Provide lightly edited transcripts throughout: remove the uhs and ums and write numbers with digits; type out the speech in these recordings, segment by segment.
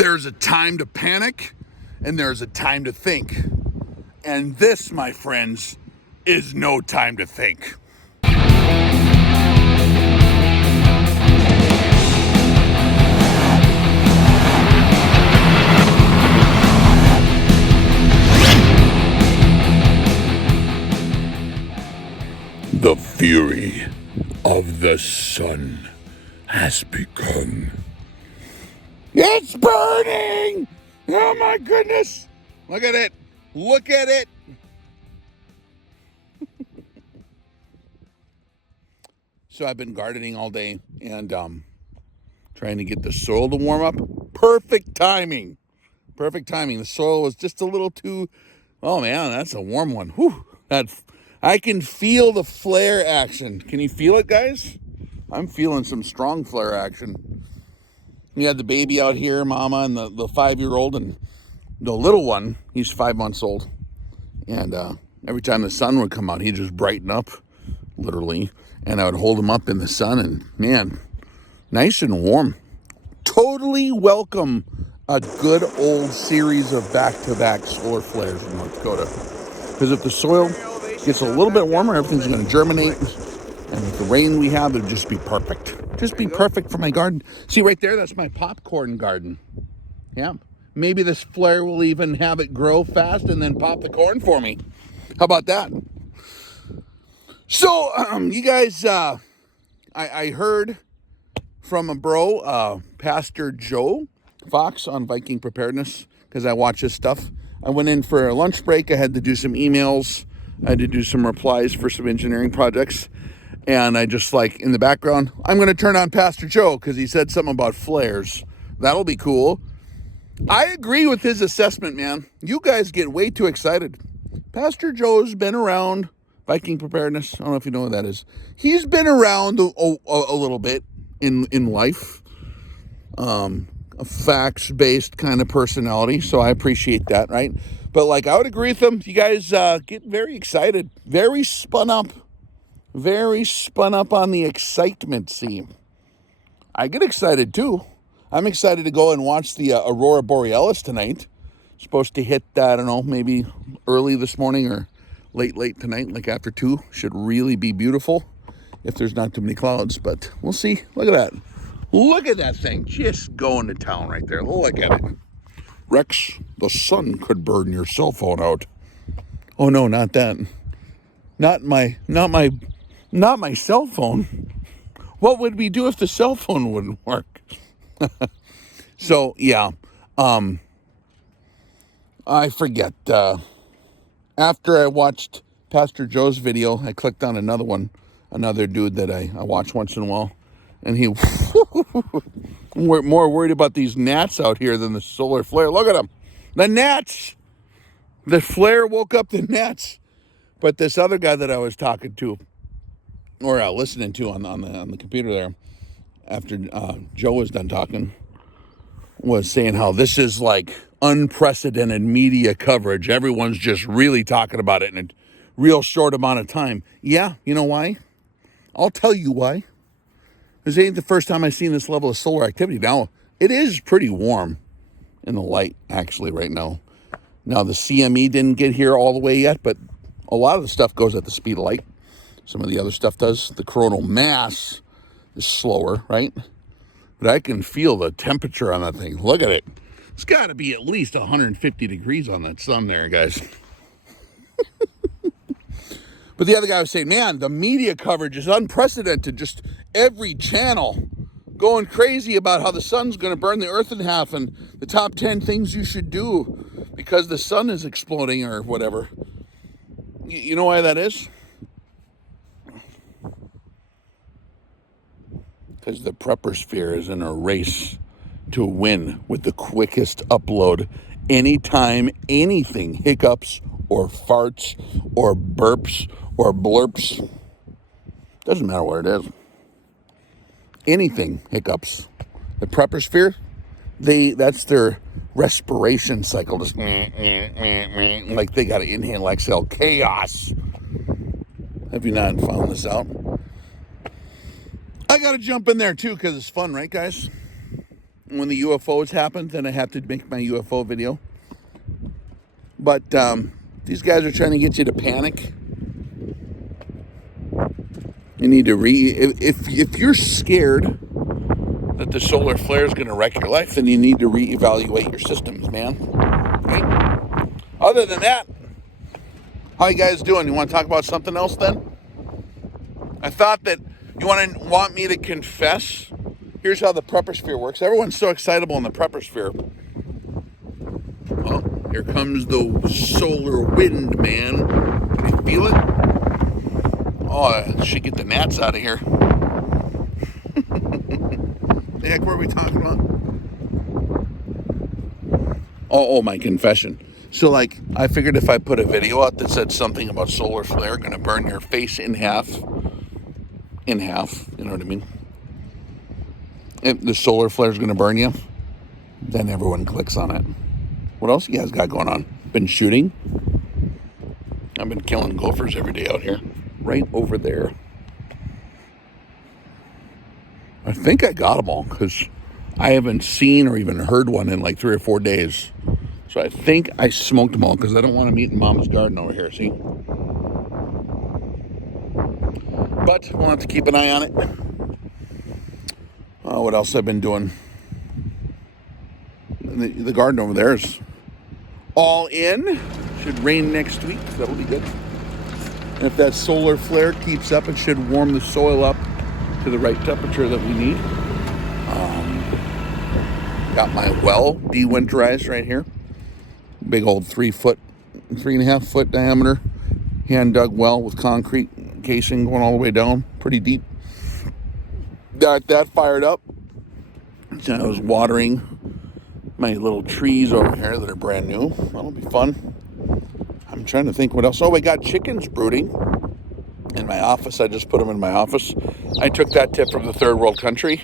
There's a time to panic, and there's a time to think. And this, my friends, is no time to think. The fury of the sun has begun. It's burning! Oh my goodness! Look at it! Look at it! So I've been gardening all day and trying to get the soil to warm up. Perfect timing. Perfect timing. The soil was just a little too... Oh man, that's a warm one. Whew. I can feel the flare action. Can you feel it, guys? I'm feeling some strong flare action. We had the baby out here, Mama, and the 5-year-old, and the little one, he's 5 months old. And every time the sun would come out, he'd just brighten up, literally. And I would hold him up in the sun, and man, nice and warm. Totally welcome a good old series of back-to-back solar flares in North Dakota. Because if the soil gets a little bit warmer, everything's going to germinate. And with the rain we have, it'll just be perfect. Just be perfect for my garden. See right there, that's my popcorn garden. Yeah. Maybe this flare will even have it grow fast and then pop the corn for me. How about that? So, you guys, I heard from a bro, Pastor Joe Fox on Viking Preparedness, because I watch his stuff. I went in for a lunch break. I had to do some emails. I had to do some replies for some engineering projects. And I just in the background, I'm going to turn on Pastor Joe because he said something about flares. That'll be cool. I agree with his assessment, man. You guys get way too excited. Pastor Joe's been around Viking Preparedness. I don't know if you know what that is. He's been around a little bit in life. A facts-based kind of personality, so I appreciate that, right? But I would agree with him. You guys get very excited, very spun up on the excitement scene. I get excited too. I'm excited to go and watch the Aurora Borealis tonight. Supposed to hit, I don't know, maybe early this morning or late tonight, after 2. Should really be beautiful if there's not too many clouds, but we'll see. Look at that. Look at that thing, just going to town right there. Look at it. Rex, the sun could burn your cell phone out. Oh no, not that. Not my cell phone. What would we do if the cell phone wouldn't work? So yeah, I forget. After I watched Pastor Joe's video, I clicked on another dude that I watch once in a while. And he more worried about these gnats out here than the solar flare. Look at them. The gnats. The flare woke up the gnats. But this other guy that I was talking to, or listening to on the computer there, after Joe was done talking, was saying how this is unprecedented media coverage. Everyone's just really talking about it in a real short amount of time. Yeah, you know why? I'll tell you why. This ain't the first time I've seen this level of solar activity. Now, it is pretty warm in the light, actually, right now. Now, the CME didn't get here all the way yet, but a lot of the stuff goes at the speed of light. Some of the other stuff does. The coronal mass is slower, right? But I can feel the temperature on that thing. Look at it. It's got to be at least 150 degrees on that sun there, guys. But the other guy was saying, man, the media coverage is unprecedented. Just every channel going crazy about how the sun's going to burn the earth in half and the top 10 things you should do because the sun is exploding or whatever. You know why that is? Because the Preppersphere is in a race to win with the quickest upload anytime anything hiccups or farts or burps or blurps. Doesn't matter what it is. Anything hiccups. The Preppersphere, that's their respiration cycle. Just like they got to inhale, exhale. Chaos. Have you not found this out? I got to jump in there too because it's fun, right, guys? when the UFOs happened, then I have to make my UFO video. But these guys are trying to get you to panic. You need to if you're scared that the solar flare is going to wreck your life, then you need to reevaluate your systems, man. Right? Other than that, how you guys doing? You want to talk about something else then? I thought that you want me to confess. Here's how the Preppersphere works. Everyone's so excitable in the Preppersphere. Oh, here comes the solar wind, man. Can you feel it? Oh, I should get the gnats out of here. The heck were we talking about? Oh, my confession. So, like, I figured if I put a video out that said something about solar flare going to burn your face in half, you know what I mean? If the solar flare is going to burn you, then everyone clicks on it. What else you guys got going on? Been shooting? I've been killing gophers every day out here. Right over there. I think I got them all because I haven't seen or even heard one in like 3 or 4 days. So I think I smoked them all because I don't want them eating Mama's garden over here, see? But we'll have to keep an eye on it. What else I've been doing? The garden over there is all in. Should rain next week. That'll be good. And if that solar flare keeps up, it should warm the soil up to the right temperature that we need. Got my well de-winterized right here. Big old 3.5 foot diameter hand dug well with concrete casing going all the way down, pretty deep. Got that fired up. So I was watering my little trees over here that are brand new. That'll be fun. I'm trying to think what else. Oh, I got chickens brooding in my office. I just put them in my office. I took that tip from the third world country.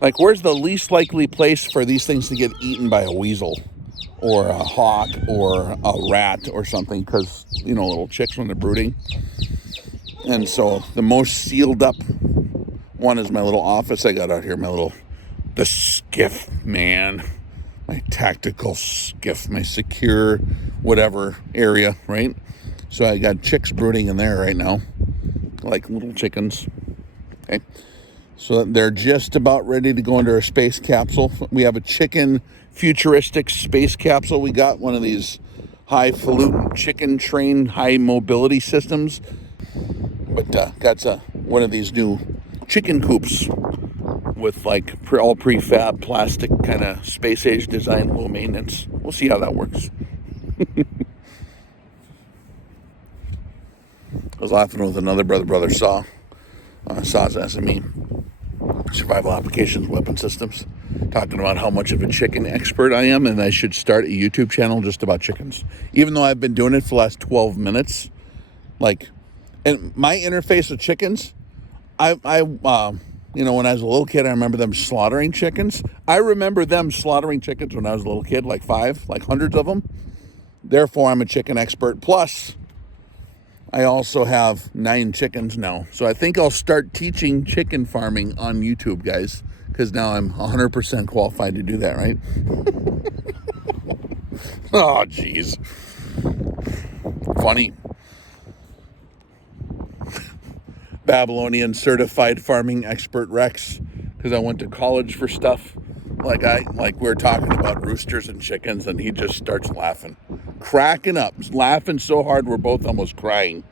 Like, where's the least likely place for these things to get eaten by a weasel or a hawk or a rat or something? Because, you know, little chicks when they're brooding. And so the most sealed up one is my little office I got out here. The skiff, man. My tactical skiff, my secure whatever area, right? So I got chicks brooding in there right now, like little chickens. Okay, so they're just about ready to go into our space capsule. We have a chicken futuristic space capsule. We got one of these highfalutin chicken train high mobility systems, but got one of these new chicken coops with like all prefab plastic kind of space age design, low maintenance. We'll see how that works. I was laughing with another brother Saw, Saw's SME, Survival Applications Weapon Systems, talking about how much of a chicken expert I am, and I should start a YouTube channel just about chickens. Even though I've been doing it for the last 12 minutes, and my interface with chickens, you know, when I was a little kid, I remember them slaughtering chickens. I remember them slaughtering chickens when I was a little kid, like hundreds of them. Therefore, I'm a chicken expert. Plus, I also have 9 chickens now. So I think I'll start teaching chicken farming on YouTube, guys, because now I'm 100% qualified to do that, right? Oh, jeez. Funny. Babylonian certified farming expert Rex, because I went to college for stuff. Like we were talking about roosters and chickens, and he just starts laughing, cracking up, laughing so hard we're both almost crying.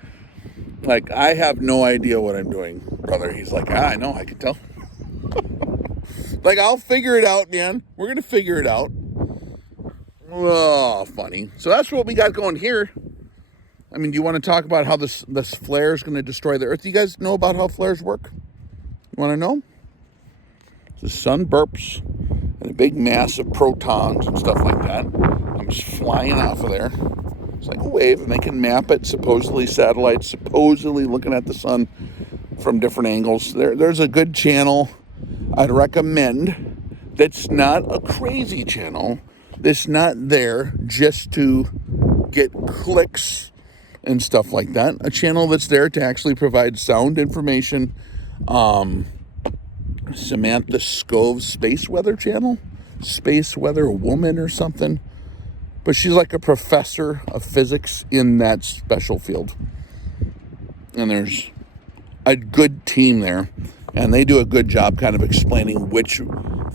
Like, I have no idea what I'm doing, brother. He's like, I know, I can tell. Like, I'll figure it out, man. We're gonna figure it out. Oh, funny. So that's what we got going here. I mean, do you want to talk about how this flare is going to destroy the Earth? Do you guys know about how flares work? You want to know? The sun burps, and a big mass of protons and stuff like that comes flying off of there. It's like a wave, and they can map it. Supposedly, satellites supposedly looking at the sun from different angles. There's a good channel I'd recommend that's not a crazy channel. That's not there just to get clicks and stuff like that. A channel that's there to actually provide sound information. Samantha Scove's Space Weather channel. space weather woman or something. But she's like a professor of physics in that special field. And there's a good team there. And they do a good job kind of explaining which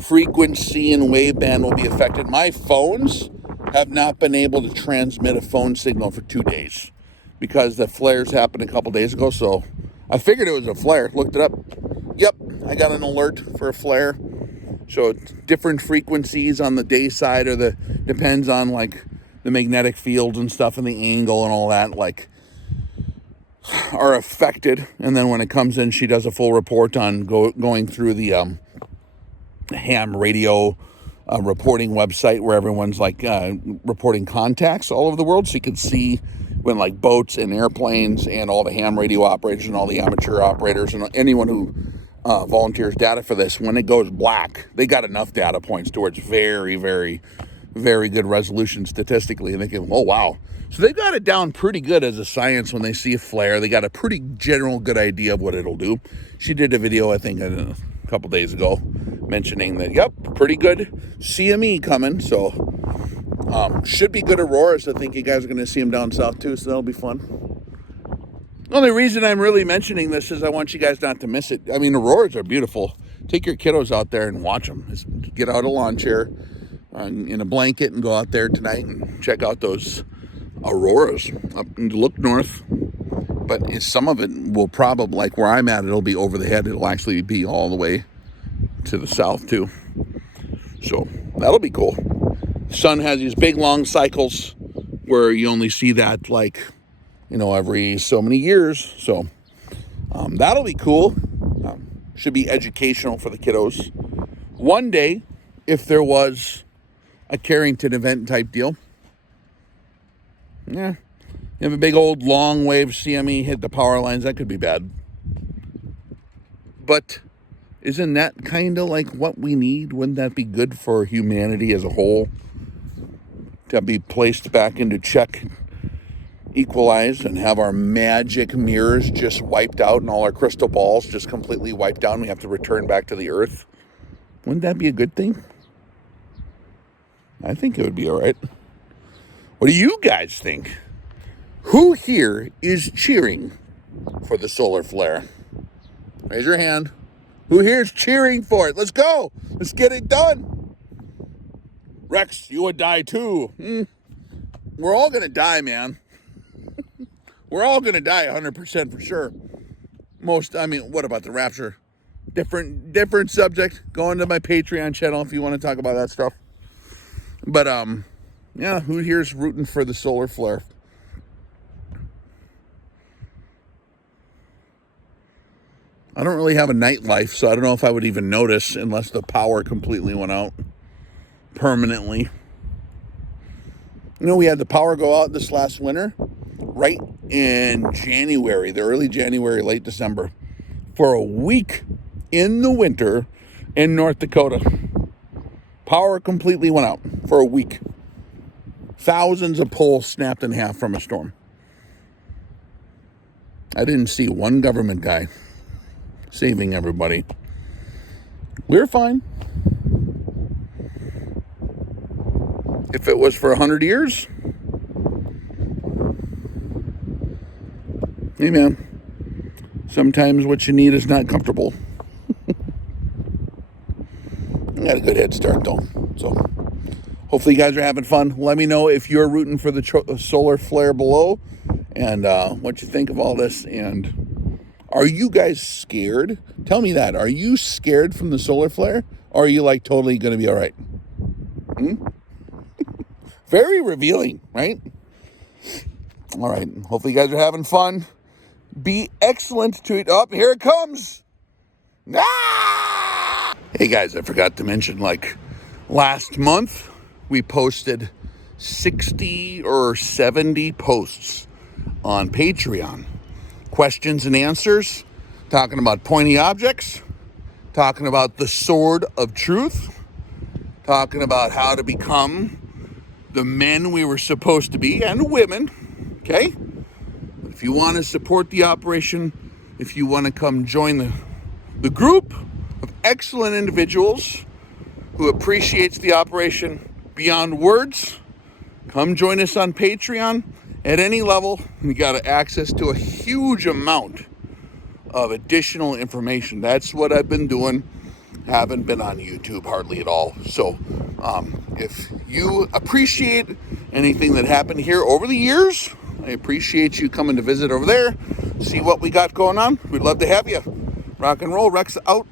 frequency and waveband will be affected. My phones have not been able to transmit a phone signal for 2 days because the flares happened a couple days ago. So I figured it was a flare. Looked it up. Yep, I got an alert for a flare. So different frequencies on the day side, or depends on like the magnetic fields and stuff and the angle and all that, like, are affected. And then when it comes in, she does a full report on going through the ham radio reporting website where everyone's like reporting contacts all over the world, so you can see when like boats and airplanes and all the ham radio operators and all the amateur operators and anyone who volunteers data for this, when it goes black, they got enough data points to where it's very, very, very good resolution statistically. And they can, oh wow. So they got it down pretty good as a science. When they see a flare, they got a pretty general good idea of what it'll do. She did a video, I think, a couple days ago mentioning that, yep, pretty good CME coming. So should be good auroras. I think you guys are going to see them down south too, so that'll be fun. The only reason I'm really mentioning this is I want you guys not to miss it. I mean, auroras are beautiful. Take your kiddos out there and watch them. Just get out a lawn chair in a blanket and go out there tonight and check out those auroras. Up and look north. But some of it will probably, like where I'm at, it'll be over the head. It'll actually be all the way to the south too. So that'll be cool. The sun has these big long cycles where you only see that like, every so many years. So that'll be cool. Should be educational for the kiddos. One day, if there was a Carrington event type deal, yeah, you have a big old long wave CME hit the power lines, that could be bad. But isn't that kind of like what we need? Wouldn't that be good for humanity as a whole? To be placed back into check, equalized, and have our magic mirrors just wiped out and all our crystal balls just completely wiped out and we have to return back to the earth? Wouldn't that be a good thing? I think it would be all right. What do you guys think? Who here is cheering for the solar flare? Raise your hand. Who here is cheering for it? Let's go. Let's get it done. Rex, you would die too. We're all going to die, man. We're all going to die 100% for sure. What about the rapture? Different subject. Go into my Patreon channel if you want to talk about that stuff. But, yeah, who here's rooting for the solar flare? I don't really have a nightlife, so I don't know if I would even notice unless the power completely went out permanently. We had the power go out this last winter, right in January, the early January, late December, for a week in the winter in North Dakota. Power completely went out for a week. Thousands of poles snapped in half from a storm. I didn't see one government guy saving everybody. We're fine. If it was for 100 years, hey man, sometimes what you need is not comfortable. I got a good head start though. So hopefully you guys are having fun. Let me know if you're rooting for the solar flare below and what you think of all this. And are you guys scared? Tell me that. Are you scared from the solar flare? Or are you like totally going to be all right? Very revealing, right? All right. Hopefully you guys are having fun. Be excellent to it. Up, here it comes. Ah! Hey guys, I forgot to mention, like last month, we posted 60 or 70 posts on Patreon. Questions and answers, talking about pointy objects, talking about the sword of truth, talking about how to become the men we were supposed to be, and women, okay? If you want to support the operation, if you want to come join the group of excellent individuals who appreciates the operation beyond words, come join us on Patreon at any level. You got access to a huge amount of additional information. That's what I've been doing. Haven't been on YouTube hardly at all. So if you appreciate anything that happened here over the years, I appreciate you coming to visit over there, see what we got going on. We'd love to have you. Rock and roll. Rex out.